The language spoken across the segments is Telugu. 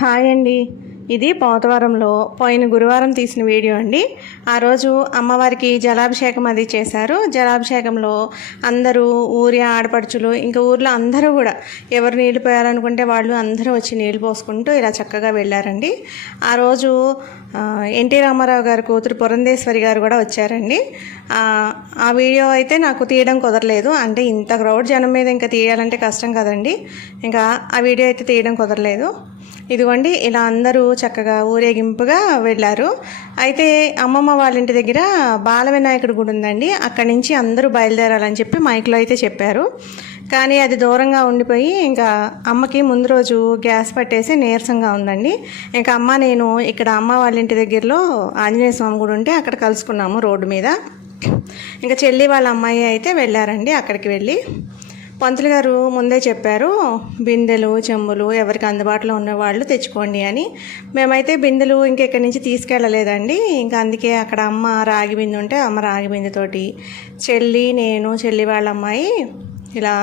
హాయ్ అండి. ఇది పోతవరంలో పోయిన గురువారం తీసిన వీడియో అండి. ఆ రోజు అమ్మవారికి జలాభిషేకం అది చేశారు. జలాభిషేకంలో అందరూ ఊరి ఆడపడుచులు ఇంకా ఊర్లో అందరూ కూడా ఎవరు నీళ్ళు పోయాలనుకుంటే వాళ్ళు అందరూ వచ్చి నీళ్ళు పోసుకుంటూ ఇలా చక్కగా వెళ్ళారండి. ఆ రోజు ఎన్టీ రామారావు గారి కూతురు పురంధేశ్వరి గారు కూడా వచ్చారండి. ఆ వీడియో అయితే నాకు తీయడం కుదరలేదు. అంటే ఇంత క్రౌడ్ జనం మీద ఇంకా తీయాలంటే కష్టం కదండి. ఇంకా ఆ వీడియో అయితే తీయడం కుదరలేదు. ఇదిగోండి ఇలా అందరూ చక్కగా ఊరేగింపుగా వెళ్ళారు. అయితే అమ్మమ్మ వాళ్ళ ఇంటి దగ్గర బాల వినాయకుడి గుడి ఉందండి. అక్కడి నుంచి అందరూ బయలుదేరాలని చెప్పి మైక్లో అయితే చెప్పారు. కానీ అది దూరంగా ఉండిపోయి ఇంకా అమ్మకి ముందు రోజు గ్యాస్ పట్టేసి నీరసంగా ఉందండి. ఇంకా అమ్మ నేను ఇక్కడ అమ్మ వాళ్ళ ఇంటి దగ్గరలో ఆంజనేయ స్వామి గుడి ఉంటే అక్కడ కలుసుకున్నాము రోడ్డు మీద. ఇంకా చెల్లి వాళ్ళ అమ్మాయి అయితే వెళ్ళారండి అక్కడికి వెళ్ళి. పంతులు గారు ముందే చెప్పారు బిందెలు చెంబులు ఎవరికి అందుబాటులో ఉన్న వాళ్ళు తెచ్చుకోండి అని. మేమైతే బిందెలు ఇంకెక్కడి నుంచి తీసుకెళ్ళలేదండి. ఇంకా అందుకే అక్కడ అమ్మ రాగి బిందె ఉంటే అమ్మ రాగి బిందెతోటి చెల్లి నేను చెల్లి వాళ్ళ అమ్మాయి ఇలా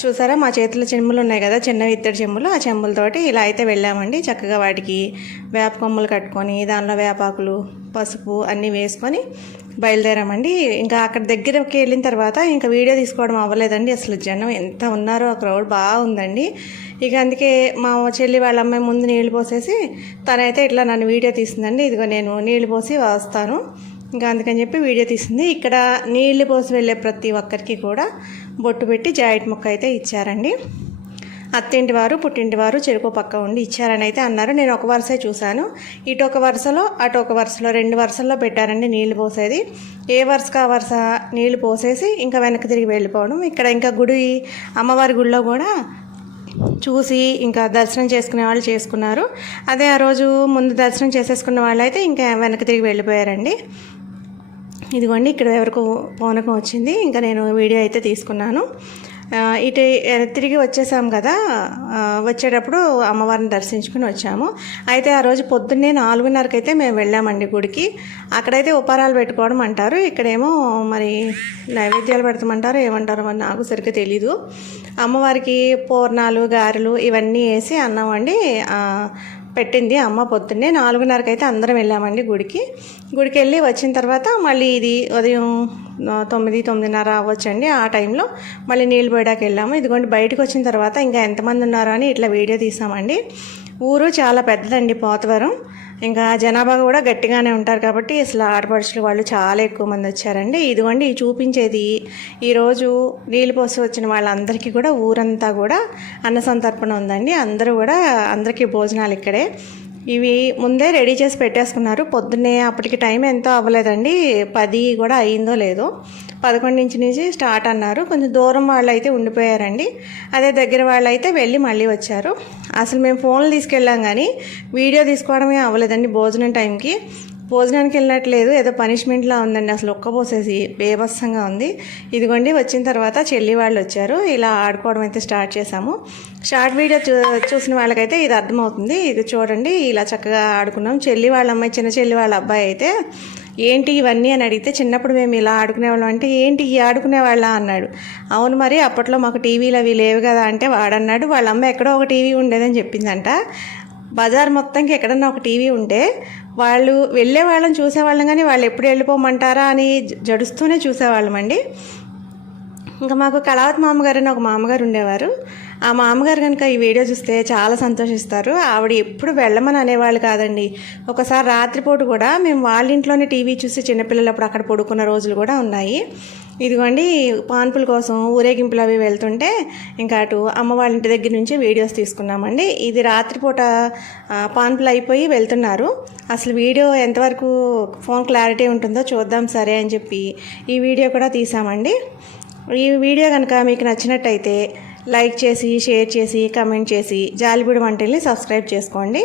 చూసారా? మా చేతిలో చెంబులు ఉన్నాయి కదా చిన్న ఇత్తడి చెంబులు. ఆ చెంబులతోటి ఇలా అయితే వెళ్ళామండి. చక్కగా వాటికి వేప కొమ్మలు కట్టుకొని దానిలో వేపాకులు పసుపు అన్నీ వేసుకొని బయలుదేరామండి. ఇంకా అక్కడ దగ్గరకి వెళ్ళిన తర్వాత ఇంకా వీడియో తీసుకోవడం అవ్వలేదండి. అసలు జనం ఎంత ఉన్నారో ఆ క్రౌడ్ బాగుందండి. ఇక అందుకే మా చెల్లి వాళ్ళ అమ్మాయి ముందు నీళ్ళు పోసేసి తనైతే ఇట్లా నన్ను వీడియో తీసిందండి. ఇదిగో నేను నీళ్ళు పోసి వస్తాను. ఇంకా అందుకని చెప్పి వీడియో తీసింది. ఇక్కడ నీళ్ళు పోసి వెళ్ళే ప్రతి ఒక్కరికి కూడా బొట్టు పెట్టి జాయింట్ ముక్క అయితే ఇచ్చారండి. అత్తింటి వారు పుట్టింటి వారు చెరుకు పక్క ఉండి ఇచ్చారని అయితే అన్నారు. నేను ఒక వరుసే చూశాను. ఇటు ఒక వరుసలో అటు ఒక వరుసలో రెండు వరుసల్లో పెట్టారండి నీళ్ళు పోసేది. ఏ వరుసకు ఆ వరుస నీళ్ళు పోసేసి ఇంకా వెనక్కి తిరిగి వెళ్ళిపోవడం. ఇక్కడ ఇంకా గుడి అమ్మవారి గుడిలో కూడా చూసి ఇంకా దర్శనం చేసుకునే వాళ్ళు చేసుకున్నారు. అదే ఆ రోజు ముందు దర్శనం చేసేసుకున్న వాళ్ళు అయితే ఇంకా వెనక్కి తిరిగి వెళ్ళిపోయారండి. ఇదిగోండి ఇక్కడ వరకు పోనకం వచ్చింది. ఇంకా నేను వీడియో అయితే తీసుకున్నాను. ఇటు తిరిగి వచ్చేసాం కదా. వచ్చేటప్పుడు అమ్మవారిని దర్శించుకుని వచ్చాము. అయితే ఆ రోజు పొద్దున్నే నాలుగున్నరకు అయితే మేము వెళ్ళామండి గుడికి. అక్కడైతే ఉపహారాలు పెట్టుకోవడం అంటారు. ఇక్కడేమో మరి నైవేద్యాలు పెడతామంటారు ఏమంటారు మరి నాకు సరిగ్గా తెలీదు. అమ్మవారికి పూర్ణాలు గారెలు ఇవన్నీ వేసి అన్నం వండి పెట్టింది అమ్మ పొద్దున్నే. నాలుగున్నరకి అయితే అందరం వెళ్ళామండి గుడికి. గుడికి వెళ్ళి వచ్చిన తర్వాత మళ్ళీ ఇది ఉదయం తొమ్మిది తొమ్మిదిన్నర అవ్వచ్చండి ఆ టైంలో. మళ్ళీ నీళ్ళు పోయడానికి వెళ్ళాము. ఇదిగోండి బయటకు వచ్చిన తర్వాత ఇంకా ఎంతమంది ఉన్నారో అని ఇట్లా వీడియో తీసామండి. ఊరు చాలా పెద్దదండి పోతవరం. ఇంకా జనాభా కూడా గట్టిగానే ఉంటారు కాబట్టి అసలు ఆడపడుచులు వాళ్ళు చాలా ఎక్కువ మంది వచ్చారండి. ఇదిగోండి ఈ చూపించేది. ఈరోజు నీళ్ళు పోసి వచ్చిన వాళ్ళందరికీ కూడా ఊరంతా కూడా అన్న సంతర్పణ ఉందండి. అందరూ కూడా అందరికీ భోజనాలు ఇక్కడే. ఇవి ముందే రెడీ చేసి పెట్టేసుకున్నారు. పొద్దున్నే అప్పటికి టైం ఎంతో అవ్వలేదండి. పది కూడా అయిందో లేదో. పదకొండు నుంచి నుంచి స్టార్ట్ అన్నారు. కొంచెం దూరం వాళ్ళు అయితే ఉండిపోయారండి. అదే దగ్గర వాళ్ళు అయితే వెళ్ళి మళ్ళీ వచ్చారు. అసలు మేము ఫోన్లు తీసుకెళ్ళాం కానీ వీడియో తీసుకోవడమే అవ్వలేదండి భోజనం టైంకి. భోజనానికి వెళ్ళట్లేదు ఏదో పనిష్మెంట్లా ఉందండి అసలు ఒక్కపోసేసి బేభత్సంగా ఉంది. ఇదిగోండి వచ్చిన తర్వాత చెల్లి వాళ్ళు వచ్చారు ఇలా ఆడుకోవడం అయితే స్టార్ట్ చేసాము షార్ట్ వీడియో చూ చూసిన వాళ్ళకైతే ఇది అర్థమవుతుంది ఇది చూడండి ఇలా చక్కగా ఆడుకున్నాం. చెల్లి వాళ్ళ అమ్మాయి చిన్న చెల్లి వాళ్ళ అబ్బాయి అయితే ఏంటి ఇవన్నీ? అని అడిగితే చిన్నప్పుడు మేము ఇలా ఆడుకునేవాళ్ళం. అంటే ఏంటి ఈ ఆడుకునేవాళ్ళ? అన్నాడు. అవును మరి అప్పట్లో మాకు టీవీలు అవి లేవు కదా అంటే వాడన్నాడు. వాళ్ళ అమ్మ ఎక్కడో ఒక టీవీ ఉండేదని చెప్పిందంట. బజార్ మొత్తంకి ఎక్కడన్నా ఒక టీవీ ఉంటే వాళ్ళు వెళ్ళే వాళ్ళని చూసేవాళ్ళం కానీ వాళ్ళు ఎప్పుడు వెళ్ళిపోమంటారా అని జడుస్తూనే చూసేవాళ్ళం అండి. ఇంకా మాకు కళావతి మామగారు అని ఒక మామగారు ఉండేవారు. ఆ మామగారు కనుక ఈ వీడియో చూస్తే చాలా సంతోషిస్తారు. ఆవిడ ఎప్పుడు వెళ్ళమని అనేవాళ్ళు కాదండి. ఒకసారి రాత్రిపూట కూడా మేము వాళ్ళ ఇంట్లోనే టీవీ చూసి చిన్నపిల్లలప్పుడు అక్కడ పడుకున్న రోజులు కూడా ఉన్నాయి. ఇదిగోండి పాన్పుల కోసం ఊరేగింపులు అవి వెళ్తుంటే ఇంకా అటు అమ్మ వాళ్ళ ఇంటి దగ్గర నుంచే వీడియోస్ తీసుకున్నామండి. ఇది రాత్రిపూట పాన్పులు అయిపోయి వెళ్తున్నారు. అసలు వీడియో ఎంతవరకు ఫోన్ క్లారిటీ ఉంటుందో చూద్దాం సరే అని చెప్పి ఈ వీడియో కూడా తీసామండి. ఈ వీడియో కనుక మీకు నచ్చినట్టయితే లైక్ చేసి షేర్ చేసి కమెంట్ చేసి జాలిబుడి వంటల్ని సబ్స్క్రైబ్ చేసుకోండి.